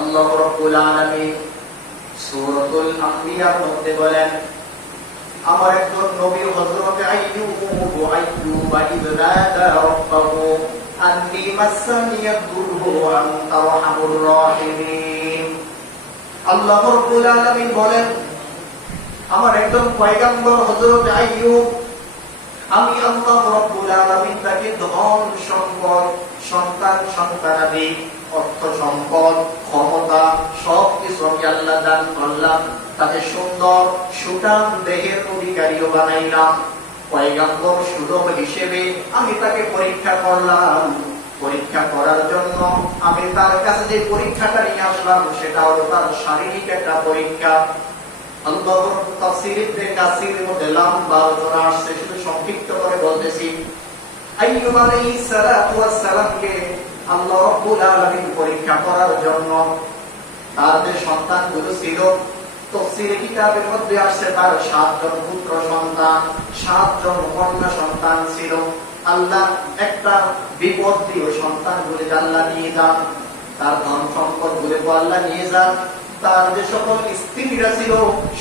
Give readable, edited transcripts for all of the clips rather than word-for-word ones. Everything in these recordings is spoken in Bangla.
আল্লাহ রাব্বুল আলামিন সূরাতুল আম্বিয়ার মধ্যে বলেন, আমার একজন নবী হযরত আইয়ুব ইদনাদা রাব্বাহু আন্নী মাসানিয়াদ দুরহু ওয়া আনতা আরহামুর রাহিমিন। আল্লাহ রাব্বুল আলামিন বলেন, আমার একজন পয়গম্বর হযরত আইয়ুব, আমি আল্লাহ রাব্বুল আলামিন তাকে ধন সম্পদ, সন্তান সন্তানাদি, অর্থ সম্পদ, ক্ষমতা সবকিছু আমি আল্লাহ দান করলাম। তাকে সুন্দর সুঠাম দেহের অধিকারীও বানাইলাম। পয়গম্বর সুলভ হিসেবে আমি তাকে পরীক্ষা করলাম। পরীক্ষা করার জন্য আমি তার কাছে যে পরীক্ষাটা নিয়ে আসলাম সেটা হলো তার শারীরিক একটা পরীক্ষা। আল্লাহ তাফসীর ইবনে কাসিরের মধ্যে লম্বা আলোচনা আসছে, শুধু সংক্ষিপ্ত করে বলতেছি। আইয়ুব আলাইহিস সালাতু ওয়াস সালামকে আল্লাহ রাব্বুল আলামিন পরীক্ষা করার জন্য তার যে সন্তানগুলো ছিল, তাফসীরে কিতাবের মধ্যে আসছে তার 7 জন পুত্র সন্তান, 7 জন কন্যা সন্তান ছিল। আল্লাহ একটা বিপদ দিয়ে সন্তানগুলো আল্লাহ নিয়ে যান, তার ধন সম্পদ গুলো আল্লাহ নিয়ে যান। তার যে সকল স্ত্রীরা ছিল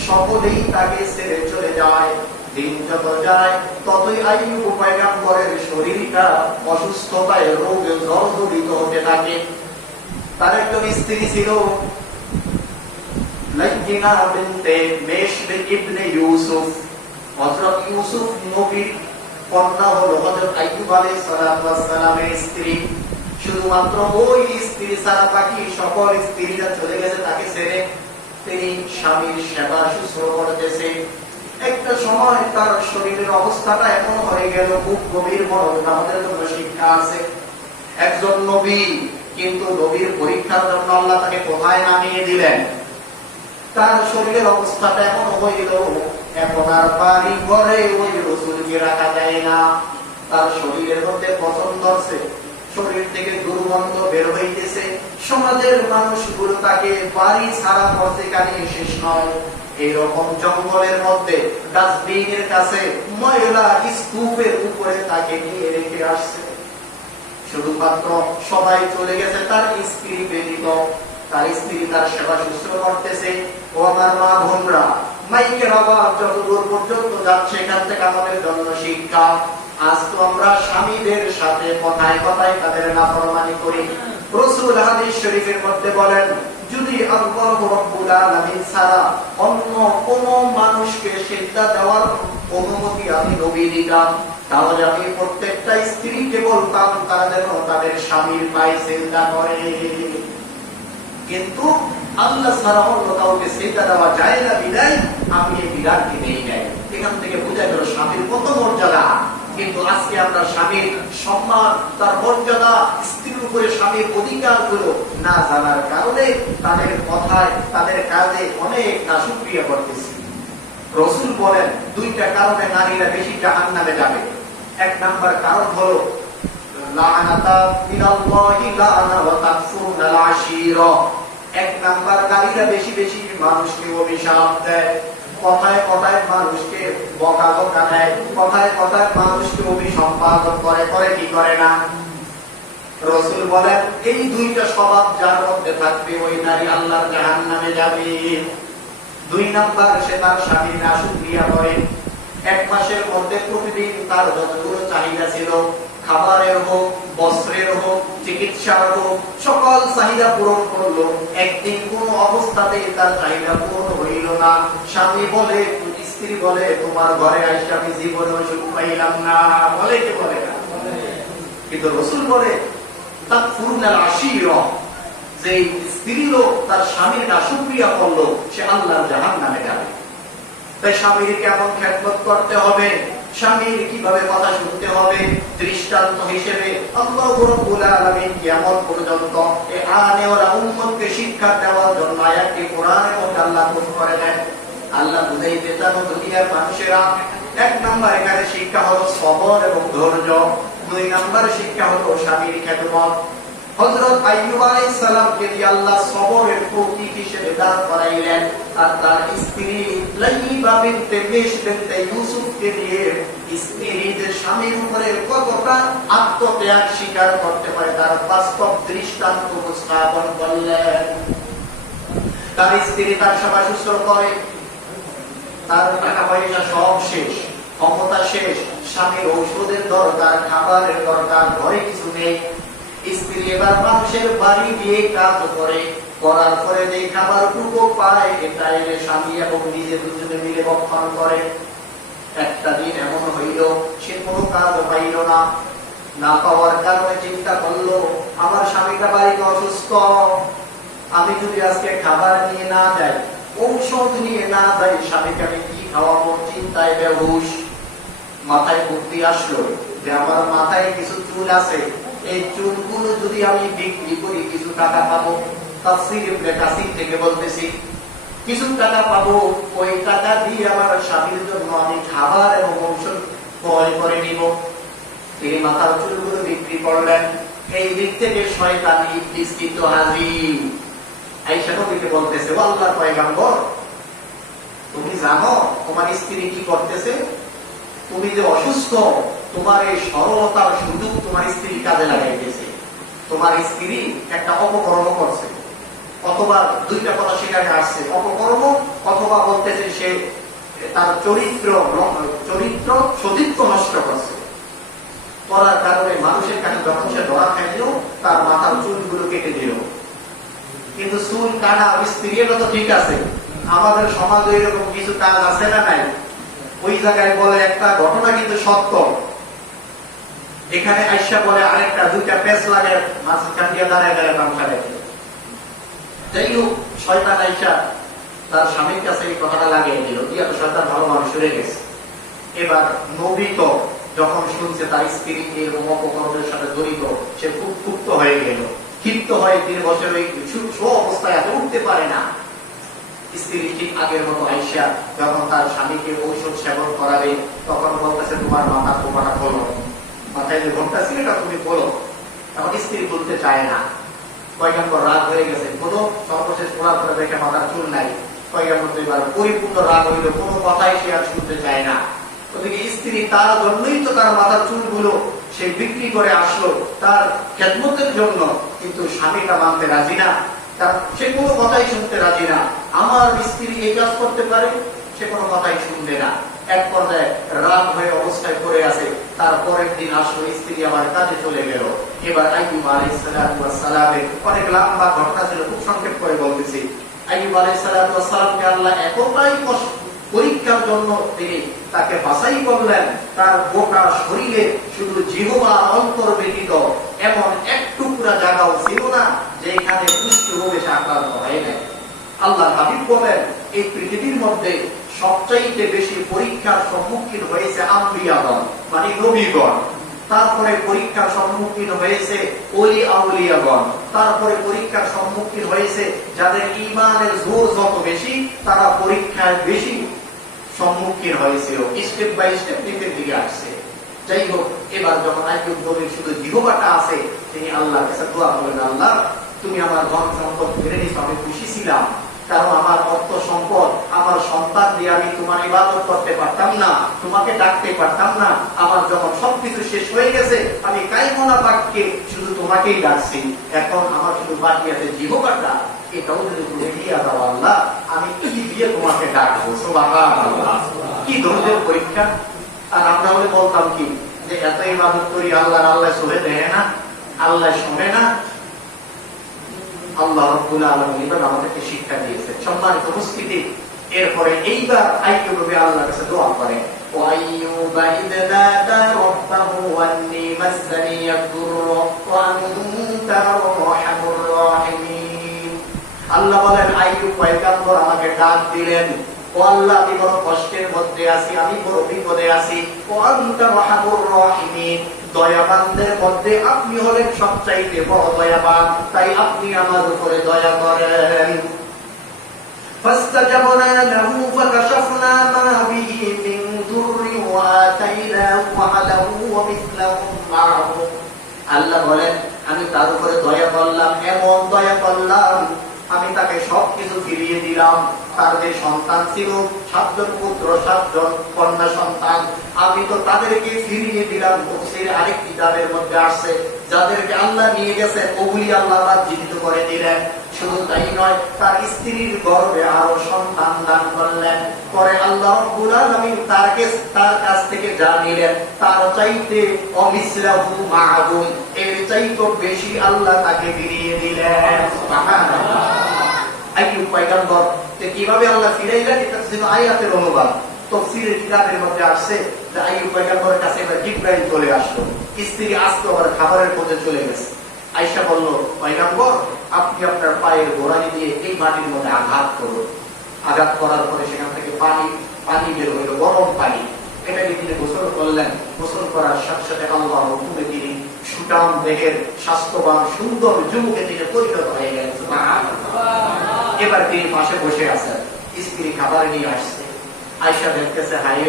সকলেই তাকে ছেড়ে চলে যায়। দিন যত যায় ততই আইয়ুব পয়গম্বরের শরীরটা অসুস্থতায় রোগে জর্জরিত হতে থাকে। তার একজন স্ত্রী ছিল লাইয়িনা বিনতে মেশরি ইবনে ইউসুফ। হযরত ইউসুফ নবীর কন্যা হলো হযরত আইয়ুব আলাইহিস সালামের স্ত্রী। শুধুমাত্র ওই স্ত্রী ছাড়া বাকি সকল স্ত্রীরা চলে গেছে তাকে ছেড়ে। তিনি স্বামীর সেবা শুশ্রূষা করতেছে। একটা সময় তার শরীরের অবস্থাটা এমন হয়ে গেল, খুব গভীর মনোযোগ আমাদের জন্য শিক্ষা আছে। একজন নবী, কিন্তু নবীর পরীক্ষার জন্য আল্লাহ তাকে কোথায় নামিয়ে দিলেন? তার শরীরের অবস্থাটা এমন হইল, এখন আর বাড়ি ঘরে ওই রাসূলকে রাখা যায় না। তার শরীরের মধ্যে পছন্দ ধরছে, শরীর থেকে দুর্গন্ধ বের হইতেছে। সমাজের মানুষগুলো তাকে বাড়ি ছাড়া পথেখানে শেষ নয়। এইরকম জঙ্গলের মধ্যে ডাস্টবিনের কাছে ময়লা স্তূপের উপরে তাকে নিয়ে রেখে আসছে। শুধুমাত্র সবাই চলে গেছে, তার স্ত্রী ব্যতীত। তার স্ত্রী তার সেবা শুশ্রূষা করতেছে। ও আমার মা বোনরা, মাইকের আওয়াজ যতদূর পর্যন্ত যাচ্ছে এখান থেকে আমাদের জন্য শিক্ষা। আজ তো আমরা স্বামীদের সাথে কথায় কথায় তাদের নাফরমানি করি। রাসূল হাদিস শরীফের মধ্যে বলেন, যদি আল্লাহ রাব্বুল আলামিন ছাড়া অন্য কোন মানুষকে সিজদা দেওয়ার অনুমতি আমি নবী দিতাম, তাহলে আমি প্রত্যেকটা স্ত্রীকে বলতাম তারা যেন তাদের স্বামীর পায়ে সিজদা করে। কিন্তু আল্লাহ ছাড়া অন্য কাউকে সিজদা দেওয়া যায় না বিদায় আমি এই বিধানটি নেই নাই। এখান থেকে বোঝা গেল স্বামীর কত মর্যাদা। কিন্তু আজকে আমরা স্বামীর সম্মান, তার মর্যাদা, স্ত্রীর উপরে স্বামীর অধিকার গুলো না জানার কারণে তাদের কথায় তাদের কাজে অনেক নাশুকরিয়া করতেছি। রাসূল বলেন, 2টা কারণে নারীরা বেশি জাহান্নামে যাবে। 1 নাম্বার কারণ হলো লাআনাতা মিনাল্লাহি লাআনা ওয়া তাকফুরুনাল আশীরা। 1 নাম্বার, নারীরা বেশি বেশি মানুষকে অভিশাপ দেয়, কথায় কথায় মানুষকে বকা দেয়, কথায় কথায় মানুষকে অভিসম্পাদন করে কি করে না। রাসূল বলেন, এই 2টা স্বভাব যার মধ্যে থাকবে ওই নারী আল্লাহর জাহান্নামে যাবে। 2 নাম্বার, সে তার স্বামীর নাশুকরিয়া করে। 1 মাসের মধ্যে প্রতিদিন তার যতগুলো চাহিদা ছিল, খাবারের হোক, বস্ত্রের হোক, চিকিৎসার হোক, সকল চাহিদা পূরণ করলো। একদিন কোন অবস্থাতেই তার চাহিদা পূরণ হইল না। স্বামী বলে, স্ত্রী বলে, তোমার ঘরে আইসা আমি জীবনে সুখ পাইলাম না। বলে কি বলে না? কিন্তু রাসূল বলে তাকফুরুনাল আশীরা, যে স্ত্রী লোক তার স্বামীর নাশুকরিয়া করলো সে আল্লাহর জাহান্নামে যাবে। তাই স্বামীর কেমন খেদমত করতে হবে, স্বামীর কিভাবে কথা শুনতে হবে, দৃষ্টান্ত হিসেবে আল্লাহ রাব্বুল আলামিন কিয়ামত পর্যন্ত এই আনেওয়ালা উম্মতকে শিক্ষা দেওয়ার জন্য আয়াতটি কোরআনের মধ্যে আল্লাহ কোট করে দেন। আল্লাহ বুঝাইতে চান দুনিয়ার মানুষেরা, 1 নাম্বার এখানে শিক্ষা হলো সবর এবং ধৈর্য। 2 নাম্বার শিক্ষা হলো স্বামীর খেদমত। হযরত আইয়ুব আলাইহিস সালামকে দিয়ে আল্লাহ সবরের প্রতীক হিসেবে দান করাইলেন, আর তার স্ত্রী লাইয়িবা বিনতে মেশ বিনতে ইউসুফকে দিয়ে স্ত্রীদের স্বামীর উপরে কতটা আত্মত্যাগ স্বীকার করতে পারে তার বাস্তব দৃষ্টান্ত উপস্থাপন করলেন। তার স্ত্রী তার সেবা শুশ্রূষা করে, তার টাকা পয়সা সব শেষ, ক্ষমতা শেষ, স্বামীর ঔষধের দরকার, খাবারের দরকার, ঘরে কিছু নেই। স্ত্রী এবার মানুষের বাড়ি দিয়ে কাজ করে, করার পরে যে খাবারটুকু পায় এটা এলে স্বামী এবং নিজে দুজনে মিলে ভক্ষণ করে। একটা দিন এমন হইল সে কোনো কাজ পাইল না, না পাওয়ার কারণে চিন্তা করলো আমার স্বামীটা বাড়িতে অসুস্থ, আমি যদি আজকে খাবার নিয়ে না যাই, ঔষধ নিয়ে না যাই, স্বামীকে আমি কি খাওয়াবো? চিন্তায় বেহুশ। মাথায় বুদ্ধি আসলো যে আমার মাথায় কিছু চুল আছে, এই চুলগুলো যদি আমি বিক্রি করি কিছু টাকা পাবো। তাফসীর ইবনে কাসির থেকে বলতেছি কিছু টাকা পাবো, ওই টাকা দিয়ে আমার স্বামীর জন্য আমি খাবার এবং ঔষধ ক্রয় করে নিব। তিনি মাথার চুলগুলো বিক্রি করলেন। এই দিক থেকে শয়তান ইবলিস কিন্তু হাজির। আয়েশা নবীকে বলতেছে, ও আল্লাহর পয়গম্বর, তুমি জানো তোমার স্ত্রী কি করতেছে? তুমি যে অসুস্থ, তোমার এই সরলতার সুযোগ তোমার স্ত্রী কাজে লাগাইতেছে। তোমার স্ত্রী একটা অপকর্ম করছে, অথবা দুইটা কথা সেখানে আসছে, অপকর্ম অথবা বলতেছে সে তার সতীত্ব নষ্ট করছে। করার কারণে মানুষের কাছে যখন সে ধরা খাইল, তার মাথার চুলগুলো কেটে দিল। কিন্তু চুল কাটা স্ত্রীর তো ঠিক আছে, আমাদের সমাজে এরকম কিছু কাজ আছে না নাই? ওই জায়গায় বলে একটা ঘটনা কিন্তু সত্য, এখানে আইসা বলে আরেকটা, দুইটা পেঁচ লাগে মাঝখান দিয়ে দাঁড়ায় দাঁড়ায় তামসা রেখে। যাই হোক, শয়তান আইসা তার স্বামীর কাছে এই কথাটা লাগিয়ে দিল, দিয়া তো শয়তান ভালো মানুষ হয়ে গেছে। এবার নবী তো যখন শুনছে তার স্ত্রী এরকম অপকর্মের সাথে জড়িত, সে খুব ক্ষুব্ধ হয়ে গেল, ক্ষিপ্ত হয়ে 3 বছর ওই অবস্থায় এত উঠতে পারে না। স্ত্রী ঠিক আগের মতো আইসা যখন তার স্বামীকে ঔষধ সেবন করাবে, তখন বলতেছে তোমার মাথা কোপাটা খোলো, মাথায় যে ঘোমটা ছিল এটা তুমি বলো। তখন স্ত্রী বলতে চায় না। পয়গম্বর রাগ হয়ে গেছে, কোনো সর্বশেষ পড়া করে দেখে মাথার চুল নাই। পয়গম্বর তো এবার পরিপূর্ণ রাগ হইল, কোনো কথাই সে আর শুনতে চায় না। ওদিকে স্ত্রী তার জন্যই তো তার মাথার চুলগুলো সে বিক্রি করে আসলো তার খেদমতের জন্য, কিন্তু স্বামীটা মানতে রাজি না, সে কোনো কথাই শুনতে রাজি না। আমার স্ত্রী এই কাজ করতে পারে, সে কোনো কথাই শুনবে না। এক পর্যায়ে রাগ হয়ে অবস্থায় পড়ে আছে। তারপরের দিন আসলো, স্ত্রী আবার কাজে চলে গেল। এবার আইয়ুব আলাইহিস সালামের অনেক লম্বা ঘটনা ছিল, খুব সংক্ষেপ করে বলতেছি। আইয়ুব আলাইহিস সালামকে আল্লাহ এতটাই পরীক্ষার জন্য তিনি তাকে বাছাই করলেন, তার গোটা শরীরে শুধু জিহ্বা অন্তর ব্যতীত এমন এক টুকরা জায়গাও ছিল না যেখানে কুষ্ঠরোগে সে আক্রান্ত হয় নাই। আল্লাহর হাবিব বলেন, এই পৃথিবীর মধ্যে সবচাইতে বেশি পরীক্ষার সম্মুখীন হয়েছে আম্বিয়াগণ, মানে নবীগণ। তারপরে পরীক্ষার সম্মুখীন হয়েছে ওলি আউলিয়াগণ। তারপরে পরীক্ষার সম্মুখীন হয়েছে যাদের ঈমানের জোর যত বেশি, তারা পরীক্ষায় বেশি সম্মুখীন হয়েছিল। স্টেপ বাই স্টেপ নিচের দিকে আসছে। যাই হোক, এবার যখন আইয়ুব নবীর শুধু জিহ্বাটা আছে, তিনি আল্লাহর কাছে দোয়া করেন, আল্লাহ তুমি আমার ধন সম্পদ ফিরে নিছো, আমি খুশি ছিলাম, কারণ আমার অর্থ সম্পদ, আমার সন্তান দিয়ে আমি তোমার ইবাদত করতে পারতাম না, তোমাকে ডাকতে পারতাম না। আমার যখন সবকিছু শেষ হয়ে গেছে, আমি কাইমনা বাক্যে শুধু তোমাকেই ডাকছি। এখন আমার শুধু বাকি আছে জিহ্বাটা, এটাও যদি তুমি দিয়ে দাও আল্লাহ, আমি কি দিয়ে তোমাকে ডাকবো? সুবহানাল্লাহ, কি ধৈর্যের পরীক্ষা! আর আমরা বলে বলতাম কি যে এত ইবাদত করি, আল্লাহ শুনে দেয় না, আল্লাহ শোনে না। আল্লাহ রাব্বুল আলামিন আমাদেরকে শিক্ষা দিয়েছে। সম্মানিত উপস্থিতি, এরপরে এইবার আইয়ুব নবী আল্লাহর কাছে দোয়া করে, ওয়া আইয়ুবা ইয নাদা রাব্বাহু আন্নী মাসসানি ইয়াদুররু ওয়া আনতা আরহামুর রাহিমিন। আল্লাহ বলেন, আইয়ুব পয়গম্বর আমাকে ডাক দিলেন, ও আল্লাহ আমি বড় কষ্টের মধ্যে আছি, আমি বড় বিপদে আছি। ও আনতা আরহামুর রাহিমিন, দয়াবানদের মধ্যে আপনি হলেন সবচাইতে বড় দয়াবান, তাই আপনি আমার উপরে দয়া করেন। ফাস্তাজাবনা লাহু ফাকাশাফনা মা বিহি মিন দুররি ওয়া আতাইনাহু আহলাহু ওয়া মিসলাহুম মা'হু। আল্লাহ বলেন, আমি তার উপরে দয়া করলাম, এমন দয়া করলাম, আমি তাকে সবকিছু ফিরিয়ে দিলাম। তার যে সন্তান ছিল 7 জন পুত্র, 7 জন কন্যা সন্তান, আমি তো তাদেরকে ফিরিয়ে দিলাম। তফসিরে আরেক কিতাবের মধ্যে আসছে যাদেরকে আল্লাহ নিয়ে গেছেন ওগুলি আল্লাহ জীবিত করে দিলেন। শুধু তাই নয়, তার স্ত্রীর গর্ভে আরো সন্তান দান করলেন। পরে আল্লাহ রাব্বুল আলামিন তার কাছ থেকে যা নিলেন তার চাইতে অমিসলাহু মাআহুম, এর চাইতে বেশি আল্লাহ তাকে ফিরিয়ে দিলেন। সুবহানাল্লাহ। আইয়ুব পয়গম্বর কিভাবে আল্লাহ ফিরাইলেন, এটা ছিল আয়াতের অনুবাদ। তাফসীরের কিতাবের মধ্যে আসছে যে আইয়ুব পয়গম্বরের কাছে এবার জিবরাইল চলে আসলো, স্ত্রী আসতো আবার খাবারের পথে চলে গেছে। আয়েশা বলল, পয়গম্বর আপনি আপনার পায়ের গোড়ালি দিয়ে এই মাটির মধ্যে আঘাত করুন। আঘাত করার পরে সেখান থেকে পানি বের হইল, গরম পানি। এটাকে তিনি গোসল করলেন। গোসল করার সাথে সাথে আল্লাহর হুকুমে তিনি সুঠাম দেহের স্বাস্থ্যবান সুন্দর যুবকে তিনি পরিণত হয়ে গেলেন। এবার তিনি পাশে বসে আছেন, স্ত্রী খাবার নিয়ে আসছে। আয়েশা দেখতেছে, হায়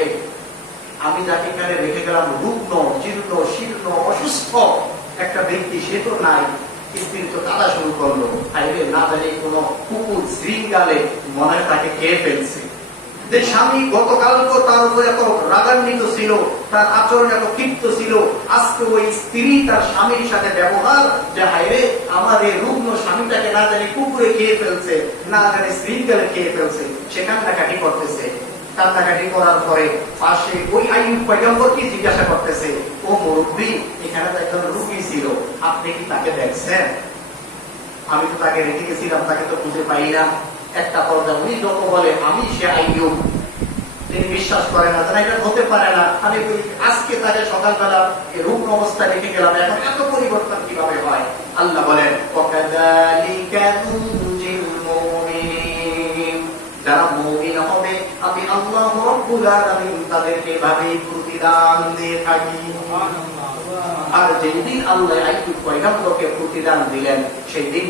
আমি যাকে এখানে রেখে গেলাম রুগ্ন জীর্ণ শীর্ণ অসুস্থ একটা ব্যক্তি, সে তো নাই। স্ত্রী তো কাঁদা শুরু করলো, হায় না জানি কোন কুকুর শৃঙ্গালে মনে হয় তাকে খেয়ে ফেলছে। যে স্বামী গতকালকে তার উপরে এত রাগান্বিত ছিল, তার আচরণ এত ক্ষিপ্ত ছিল, আজকে ওই স্ত্রী তার স্বামীর সাথে ব্যবহার যে হায়রে আমার এই রুগ্ন স্বামীটাকে না জানি কুকুরে খেয়ে ফেলছে, না জানি শৃঙ্গালে খেয়ে ফেলছে, সে কান্নাকাটি করতেছে। কান্নাকাটি করার পরে পাশে ওই আইয়ুব পয়গম্বর কি জিজ্ঞাসা করতেছে, ও মুরব্বী এখানে তো একজন রোগী ছিল, আপনি কি তাকে দেখছেন? আমি তো তাকে রেখে গেছিলাম, তাকে তো খুঁজে পাই না। একটা পর্দা উনি যত বলে আমি সে আইয়ুব, তিনি বিশ্বাস করে না, তারা এটা হতে পারে না। আমি আজকে তাকে সকালবেলা রুগ্ন অবস্থা রেখে গেলাম, এখন এত পরিবর্তন কিভাবে হয়? আল্লাহ বলেন, যারা মুমিন হবে আমি আল্লাহ রাব্বুল আলামিন তাদেরকে এভাবেই প্রতিদান দিয়ে থাকি। আর যেদিন আল্লাহ আইয়ুব পয়গম্বরকে প্রতিদান দিলেন সেই দিন